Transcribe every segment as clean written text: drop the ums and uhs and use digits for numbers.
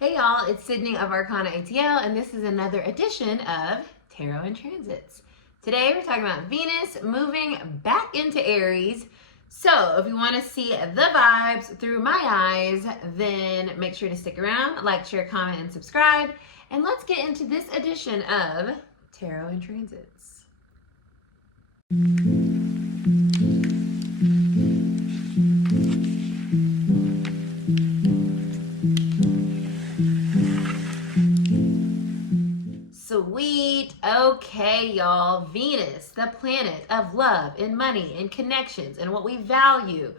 Hey y'all, it's Cidnee of Arcana ATL, and this is another edition of Tarot and Transits. Today we're talking about Venus moving back into Aries. So if you want to see the vibes through my eyes, then make sure to stick around, like, share, comment, and subscribe. And let's get into this edition of Tarot and Transits. Sweet. Okay, y'all. Venus, the planet of love and money and connections and what we value,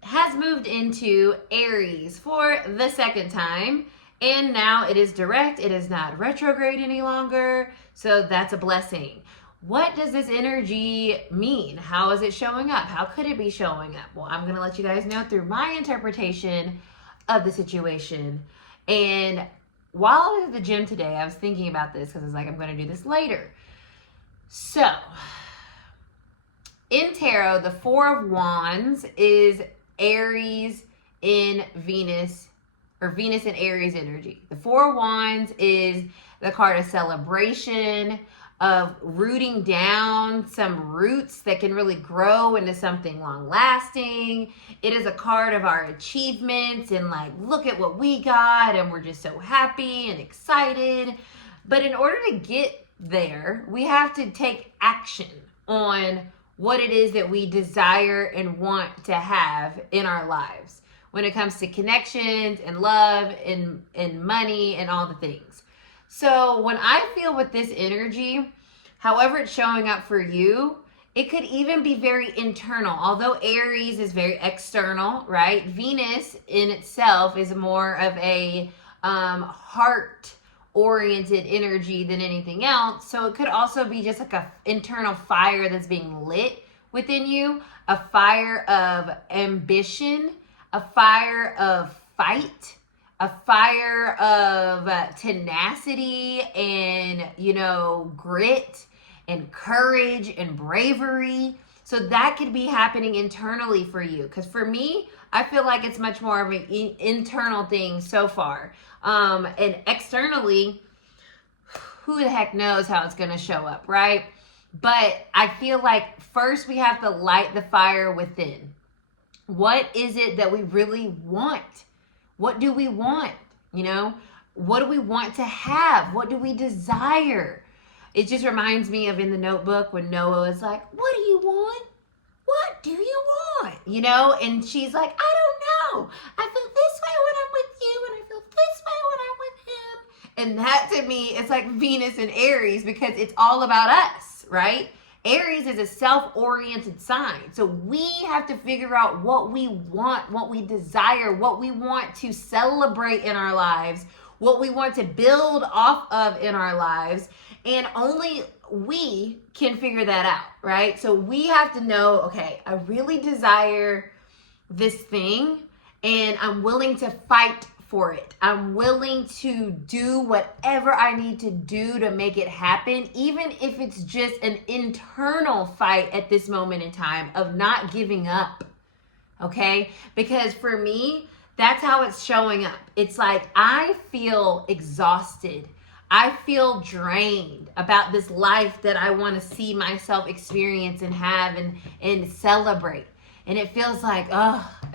has moved into Aries for the second time. And now it is direct. It is not retrograde any longer. So that's a blessing. What does this energy mean? How is it showing up? How could it be showing up? Well, I'm going to let you guys know through my interpretation of the situation. And while I was at the gym today, I was thinking about this because I was like, I'm going to do this later. So, in tarot, the Four of Wands is Aries in Venus, or Venus in Aries energy. The Four of Wands is the card of celebration, of rooting down some roots that can really grow into something long lasting. It is a card of our achievements and like, look at what we got and we're just so happy and excited. But in order to get there, we have to take action on what it is that we desire and want to have in our lives when it comes to connections and love and money and all the things. So when I feel with this energy, however it's showing up for you, it could even be very internal. Although Aries is very external, right? Venus in itself is more of a heart-oriented energy than anything else. So it could also be just like an internal fire that's being lit within you, a fire of ambition, a fire of fight, a fire of tenacity and, grit and courage and bravery. So that could be happening internally for you. Because for me, I feel like it's much more of an internal thing so far. And externally, who the heck knows how it's going to show up, right? But I feel like first we have to light the fire within. What is it that we really want? What do we want? What do we want to have? What do we desire? It just reminds me of in the Notebook when Noah was like, what do you want? What do you want? And she's like, I don't know. I feel this way when I'm with you and I feel this way when I'm with him. And that to me, it's like Venus and Aries because it's all about us, right? Aries is a self-oriented sign. So we have to figure out what we want, what we desire, what we want to celebrate in our lives, what we want to build off of in our lives. And only we can figure that out, right? So we have to know, okay, I really desire this thing and I'm willing to fight for it. I'm willing to do whatever I need to do to make it happen, even if it's just an internal fight at this moment in time of not giving up, okay? Because for me, that's how it's showing up. It's like I feel exhausted. I feel drained about this life that I want to see myself experience and have and celebrate. And it feels like,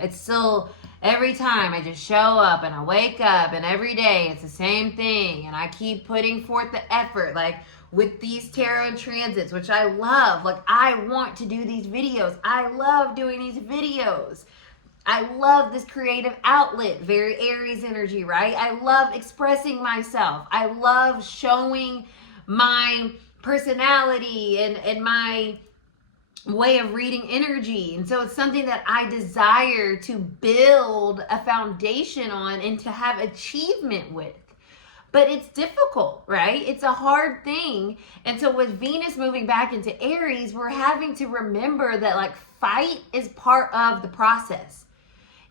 it's still... Every time I just show up and I wake up and every day it's the same thing and I keep putting forth the effort like with these tarot and transits, which I love. Like I want to do these videos. I love doing these videos. I love this creative outlet, very Aries energy, right? I love expressing myself. I love showing my personality and my way of reading energy. And so it's something that I desire to build a foundation on and to have achievement with. But it's difficult, right? It's a hard thing. And so with Venus moving back into Aries, we're having to remember that like fight is part of the process.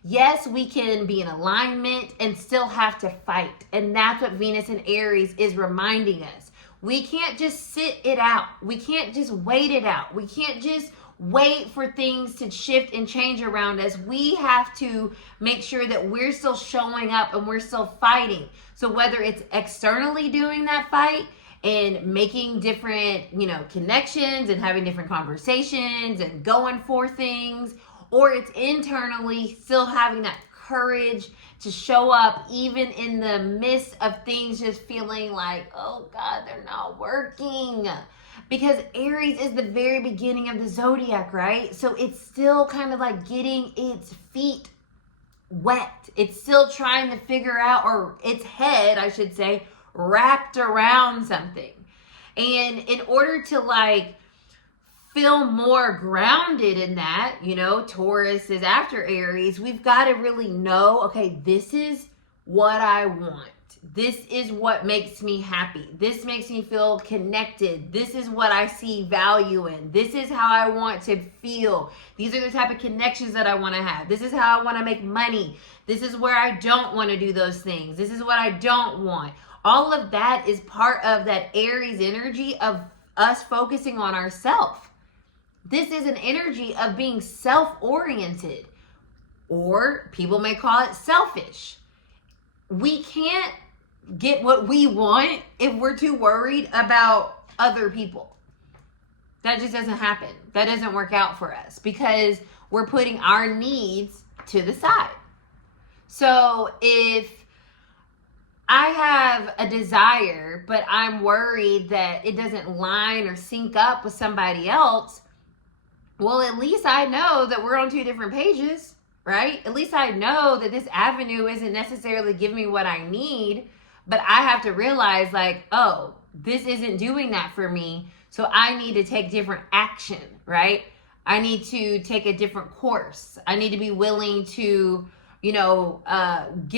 Yes, we can be in alignment and still have to fight. And that's what Venus in Aries is reminding us. We can't just sit it out. We can't just wait it out. We can't just wait for things to shift and change around us. We have to make sure that we're still showing up and we're still fighting. So whether it's externally doing that fight and making different, connections and having different conversations and going for things, or it's internally still having that courage to show up even in the midst of things just feeling like, oh God, they're not working. Because Aries is the very beginning of the zodiac, right? So it's still kind of like getting its feet wet. It's still trying to figure out, or its head, I should say, wrapped around something. And in order to feel more grounded in that, Taurus is after Aries, we've got to really know, okay, this is what I want. This is what makes me happy. This makes me feel connected. This is what I see value in. This is how I want to feel. These are the type of connections that I want to have. This is how I want to make money. This is where I don't want to do those things. This is what I don't want. All of that is part of that Aries energy of us focusing on ourselves. This is an energy of being self-oriented, or people may call it selfish. We can't get what we want if we're too worried about other people. That just doesn't happen. That doesn't work out for us because we're putting our needs to the side. So if I have a desire, but I'm worried that it doesn't line or sync up with somebody else, well, at least I know that we're on two different pages, right? At least I know that this avenue isn't necessarily giving me what I need, but I have to realize oh, this isn't doing that for me. So I need to take different action, right? I need to take a different course. I need to be willing to, get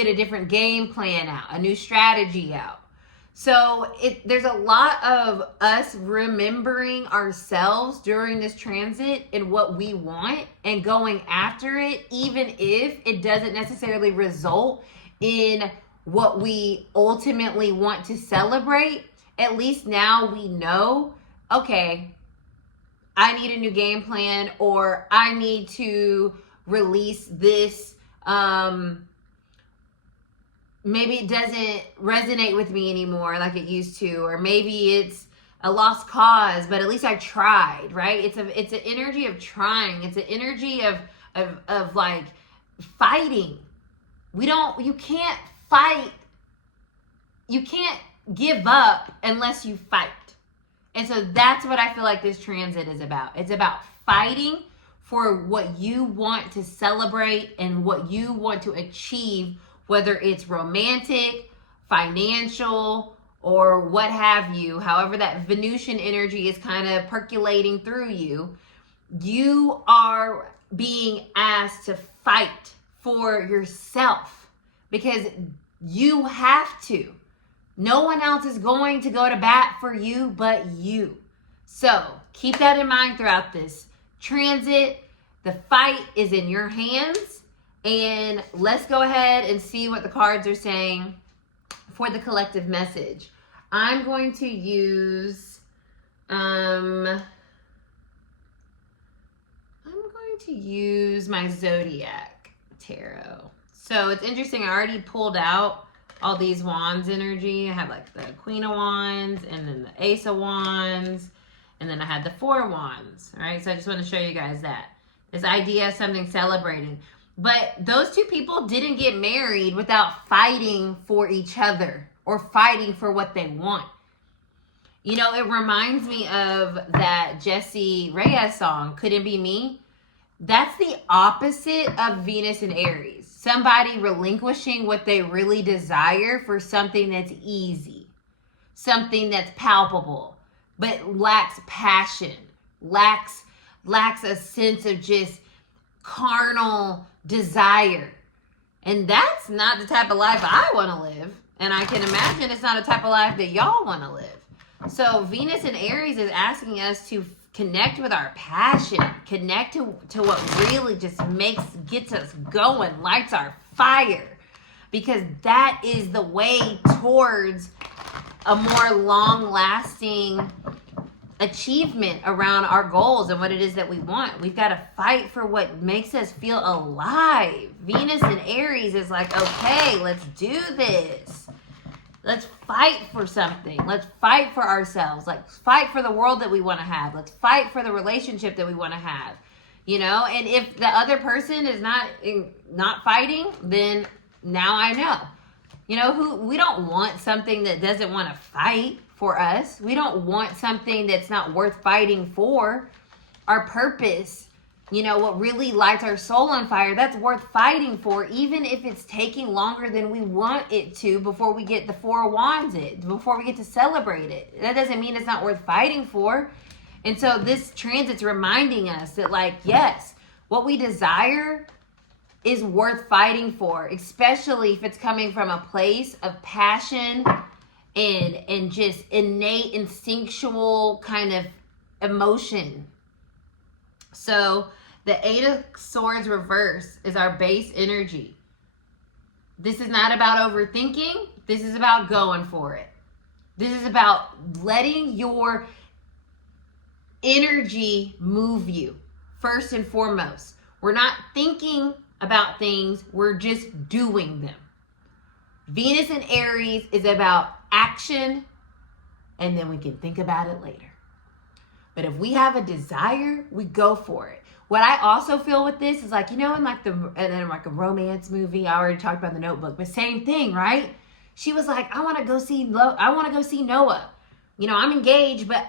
a different game plan out, a new strategy out. So there's a lot of us remembering ourselves during this transit and what we want and going after it, even if it doesn't necessarily result in what we ultimately want to celebrate. At least now we know, okay, I need a new game plan, or I need to release this. Maybe it doesn't resonate with me anymore like it used to, or maybe it's a lost cause, but at least I tried, right? It's an energy of trying. It's an energy of fighting. You can't fight. You can't give up unless you fight. And so that's what I feel like this transit is about. It's about fighting for what you want to celebrate and what you want to achieve, whether it's romantic, financial, or what have you. However that Venusian energy is kind of percolating through you, you are being asked to fight for yourself because you have to. No one else is going to go to bat for you but you. So keep that in mind throughout this transit. The fight is in your hands. And let's go ahead and see what the cards are saying for the collective message. I'm going to use my Zodiac Tarot. So it's interesting. I already pulled out all these wands energy. I have the Queen of Wands and then the Ace of Wands. And then I had the Four Wands. All right. So I just want to show you guys that. This idea of something celebrating. But those two people didn't get married without fighting for each other or fighting for what they want. It reminds me of that Jessie Reyez song, Couldn't Be Me. That's the opposite of Venus and Aries. Somebody relinquishing what they really desire for something that's easy, something that's palpable, but lacks passion, lacks a sense of just carnal desire. And that's not the type of life I want to live. And I can imagine it's not a type of life that y'all want to live. So Venus and Aries is asking us to connect with our passion, connect to what really just gets us going, lights our fire. Because that is the way towards a more long-lasting achievement around our goals and what it is that we want. We've got to fight for what makes us feel alive. Venus and Aries is like, okay, let's do this. Let's fight for something. Let's fight for ourselves. Let's fight for the world that we want to have. Let's fight for the relationship that we want to have. You know, and if the other person is not fighting, then now I know. You know, we don't want something that doesn't want to fight for us. We don't want something that's not worth fighting for. Our purpose, you know, what really lights our soul on fire, that's worth fighting for, even if it's taking longer than we want it to before we get the 4 of Wands, before we get to celebrate it. That doesn't mean it's not worth fighting for. And so this transit's reminding us that, like, yes, what we desire is worth fighting for, especially if it's coming from a place of passion and just innate, instinctual kind of emotion. So the 8 of Swords reverse is our base energy. This is not about overthinking. This is about going for it. This is about letting your energy move you first and foremost. We're not thinking about things, we're just doing them. Venus and Aries is about action, and then we can think about it later. But if we have a desire, we go for it. What I also feel with this is, like, you know, in like a romance movie, I already talked about The Notebook, but same thing, right? She was like, I want to go see Noah. You know, I'm engaged, but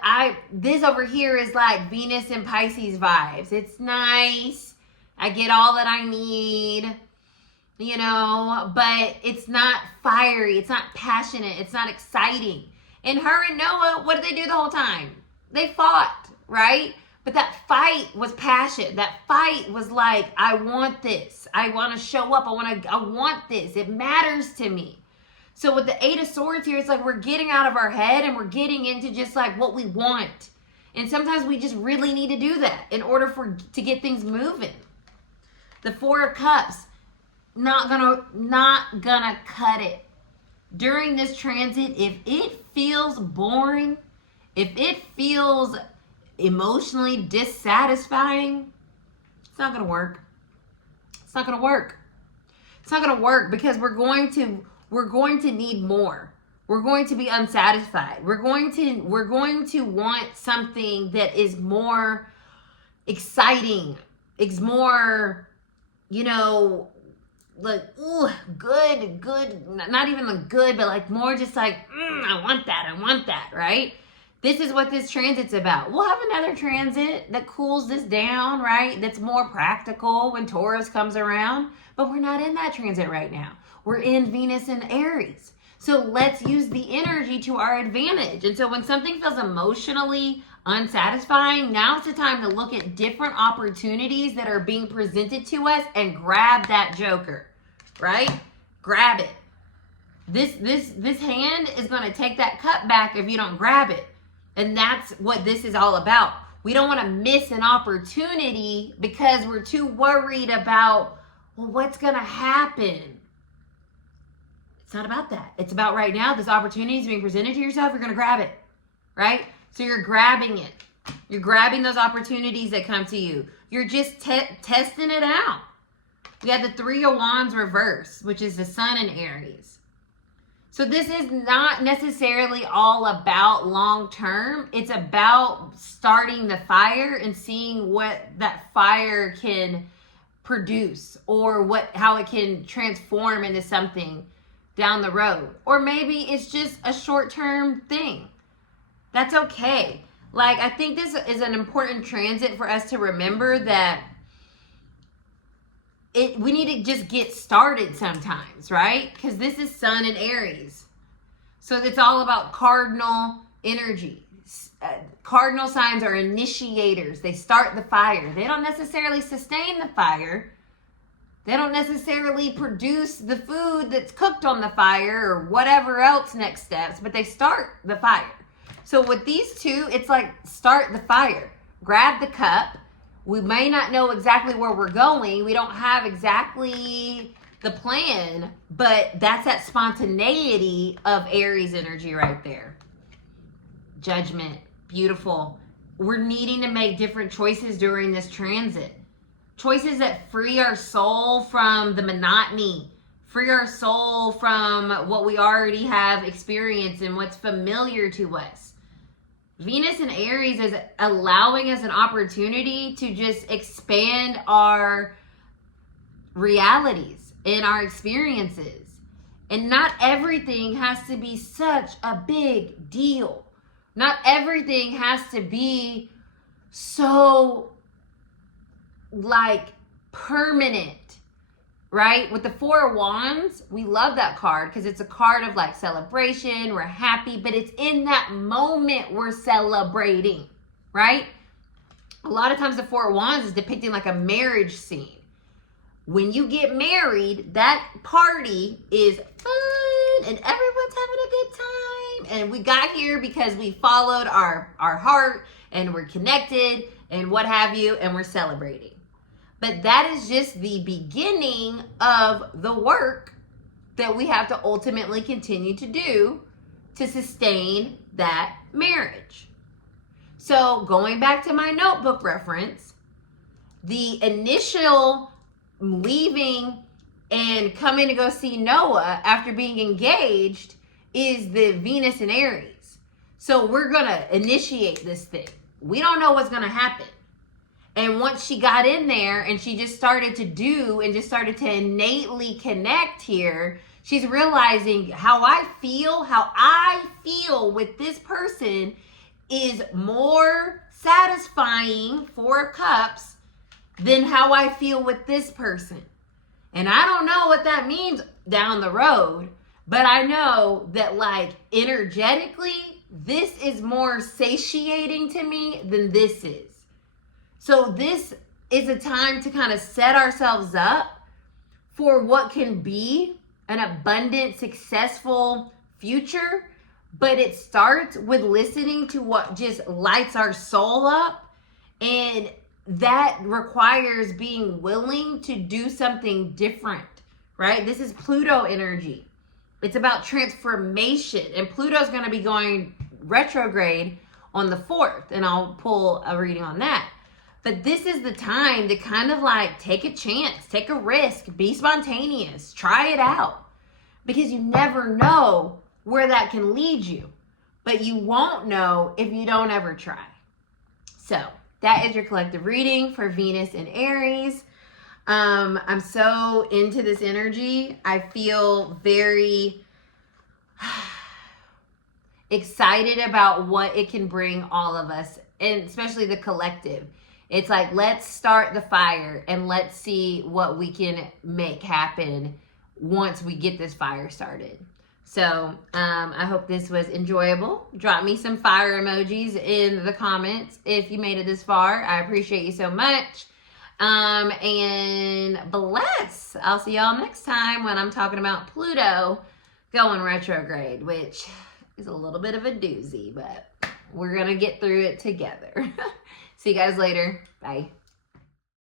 this over here is like Venus and Pisces vibes. It's nice. I get all that I need, you know, but it's not fiery. It's not passionate. It's not exciting. And her and Noah, what did they do the whole time? They fought, right? But that fight was passion. That fight was like, I want this. I want to show up. I want this. It matters to me. So with the 8 of Swords here, it's like we're getting out of our head and we're getting into just like what we want. And sometimes we just really need to do that in order to get things moving. The 4 of Cups, not gonna cut it. During this transit, if it feels boring, if it feels emotionally dissatisfying, it's not gonna work. It's not gonna work. It's not gonna work because we're going to need more. We're going to be unsatisfied. We're going to want something that is more exciting. It's more, you know, like, ooh, good, not even like good, but like more just like, I want that, right? This is what this transit's about. We'll have another transit that cools this down, right? That's more practical when Taurus comes around, but we're not in that transit right now. We're in Venus and Aries. So let's use the energy to our advantage. And so when something feels emotionally unsatisfying, now's the time to look at different opportunities that are being presented to us and grab that joker, right? Grab it. This hand is going to take that cup back if you don't grab it. And that's what this is all about. We don't want to miss an opportunity because we're too worried about, well, what's going to happen? It's not about that. It's about right now, this opportunity is being presented to yourself. You're going to grab it, right? So you're grabbing it. You're grabbing those opportunities that come to you. You're just testing it out. We have the 3 of Wands reverse, which is the Sun in Aries. So this is not necessarily all about long term. It's about starting the fire and seeing what that fire can produce or how it can transform into something down the road. Or maybe it's just a short-term thing. That's okay. Like, I think this is an important transit for us to remember that we need to just get started sometimes, right? Because this is Sun in Aries. So it's all about cardinal energy. Cardinal signs are initiators. They start the fire. They don't necessarily sustain the fire. They don't necessarily produce the food that's cooked on the fire or whatever else next steps, but they start the fire. So with these two, it's like start the fire. Grab the cup. We may not know exactly where we're going. We don't have exactly the plan, but that's that spontaneity of Aries energy right there. Judgment. Beautiful. we're needing to make different choices during this transit. Choices that free our soul from the monotony, free our soul from what we already have experienced and what's familiar to us. Venus in Aries is allowing us an opportunity to just expand our realities and our experiences. And not everything has to be such a big deal. Not everything has to be so like permanent, right? With the Four of Wands, we love that card because it's a card of like celebration. We're happy, but it's in that moment we're celebrating, right? A lot of times the Four of Wands is depicting like a marriage scene. When you get married, that party is fun and everyone's having a good time. And we got here because we followed our heart and we're connected and what have you, and we're celebrating. But that is just the beginning of the work that we have to ultimately continue to do to sustain that marriage. So going back to my notebook reference, the initial leaving and coming to go see Noah after being engaged is the Venus in Aries. So we're going to initiate this thing. We don't know what's going to happen. And once she got in there and she just started to do and just started to innately connect here, she's realizing how I feel with this person is more satisfying, Four of Cups, than how I feel with this person. And I don't know what that means down the road, but I know that like energetically, this is more satiating to me than this is. So this is a time to kind of set ourselves up for what can be an abundant, successful future. But it starts with listening to what just lights our soul up. And that requires being willing to do something different, right? This is Pluto energy. It's about transformation. And Pluto's going to be going retrograde on the 4th. And I'll pull a reading on that. But this is the time to kind of like take a chance, take a risk, be spontaneous, try it out. Because you never know where that can lead you. But you won't know if you don't ever try. So that is your collective reading for Venus and Aries. I'm so into this energy. I feel very excited about what it can bring all of us, and especially the collective. It's like, let's start the fire and let's see what we can make happen once we get this fire started. So I hope this was enjoyable. Drop me some fire emojis in the comments if you made it this far. I appreciate you so much. And bless. I'll see y'all next time when I'm talking about Pluto going retrograde, which is a little bit of a doozy, but we're going to get through it together. See you guys later. Bye.